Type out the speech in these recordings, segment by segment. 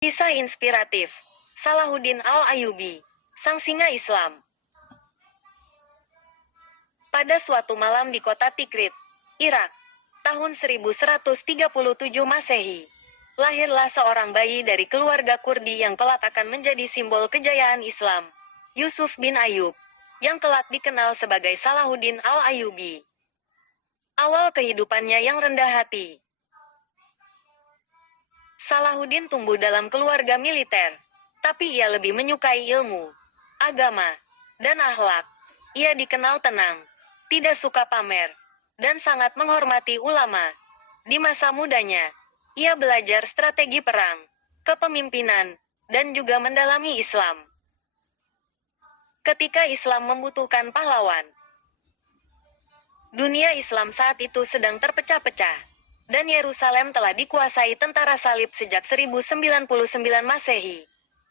Kisah inspiratif, Salahuddin Al-Ayyubi, sang singa Islam. Pada suatu malam di kota Tikrit, Irak, tahun 1137 Masehi, lahirlah seorang bayi dari keluarga Kurdi yang kelak akan menjadi simbol kejayaan Islam, Yusuf bin Ayyub, yang kelak dikenal sebagai Salahuddin Al-Ayyubi. Awal kehidupannya yang rendah hati. Salahuddin tumbuh dalam keluarga militer, tapi ia lebih menyukai ilmu, agama, dan akhlak. Ia dikenal tenang, tidak suka pamer, dan sangat menghormati ulama. Di masa mudanya, ia belajar strategi perang, kepemimpinan, dan juga mendalami Islam. Ketika Islam membutuhkan pahlawan, dunia Islam saat itu sedang terpecah-pecah, dan Yerusalem telah dikuasai tentara salib sejak 1099 Masehi.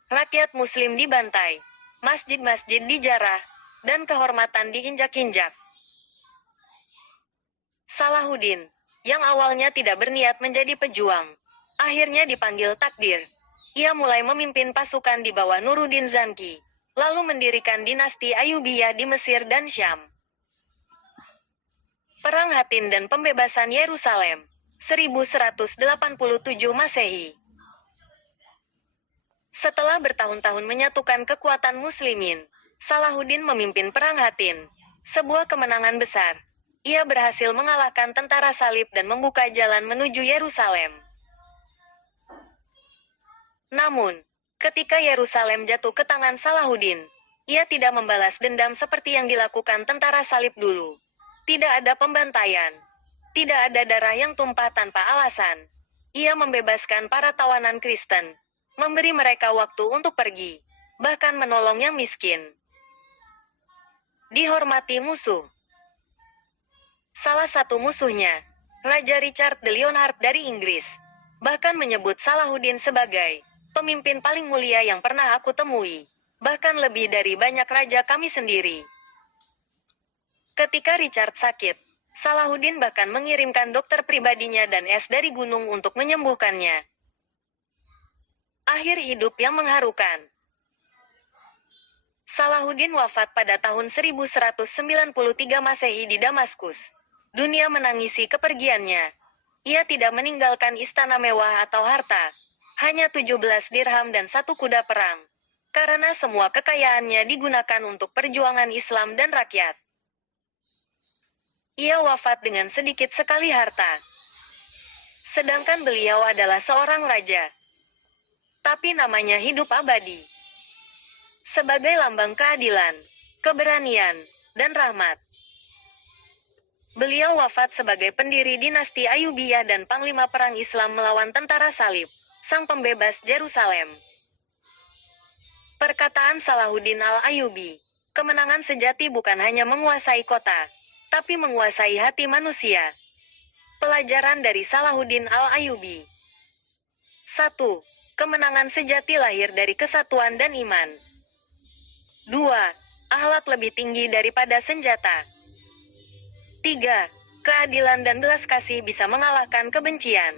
Rakyat Muslim dibantai, masjid-masjid dijarah, dan kehormatan diinjak-injak. Salahuddin, yang awalnya tidak berniat menjadi pejuang, akhirnya dipanggil takdir. Ia mulai memimpin pasukan di bawah Nuruddin Zanki, lalu mendirikan dinasti Ayyubiyah di Mesir dan Syam. Perang Hattin dan pembebasan Yerusalem, 1187 Masehi. Setelah bertahun-tahun menyatukan kekuatan muslimin, Salahuddin memimpin Perang Hattin, sebuah kemenangan besar. Ia berhasil mengalahkan tentara salib dan membuka jalan menuju Yerusalem. Namun, ketika Yerusalem jatuh ke tangan Salahuddin, ia tidak membalas dendam seperti yang dilakukan tentara salib dulu. Tidak ada pembantaian. Tidak ada darah yang tumpah tanpa alasan. Ia membebaskan para tawanan Kristen, memberi mereka waktu untuk pergi, bahkan menolong yang miskin. Dihormati musuh. Salah satu musuhnya, Raja Richard de Lionheart dari Inggris, bahkan menyebut Salahuddin sebagai pemimpin paling mulia yang pernah aku temui, bahkan lebih dari banyak raja kami sendiri. Ketika Richard sakit, Salahuddin bahkan mengirimkan dokter pribadinya dan es dari gunung untuk menyembuhkannya. Akhir hidup yang mengharukan. Salahuddin wafat pada tahun 1193 Masehi di Damaskus. Dunia menangisi kepergiannya. Ia tidak meninggalkan istana mewah atau harta, hanya 17 dirham dan 1 kuda perang, karena semua kekayaannya digunakan untuk perjuangan Islam dan rakyat. Ia wafat dengan sedikit sekali harta. Sedangkan beliau adalah seorang raja. Tapi namanya hidup abadi. Sebagai lambang keadilan, keberanian, dan rahmat. Beliau wafat sebagai pendiri dinasti Ayyubiyah dan panglima perang Islam melawan tentara salib, sang pembebas Yerusalem. Perkataan Salahuddin Al-Ayyubi, kemenangan sejati bukan hanya menguasai kota, tapi menguasai hati manusia. Pelajaran dari Salahuddin Al-Ayyubi. 1. Kemenangan sejati lahir dari kesatuan dan iman. 2. Akhlak lebih tinggi daripada senjata. 3. Keadilan dan belas kasih bisa mengalahkan kebencian.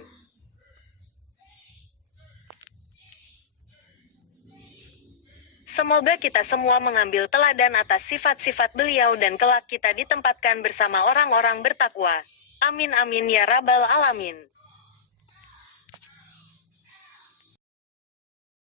Semoga kita semua mengambil teladan atas sifat-sifat beliau dan kelak kita ditempatkan bersama orang-orang bertakwa. Amin amin ya rabbal alamin.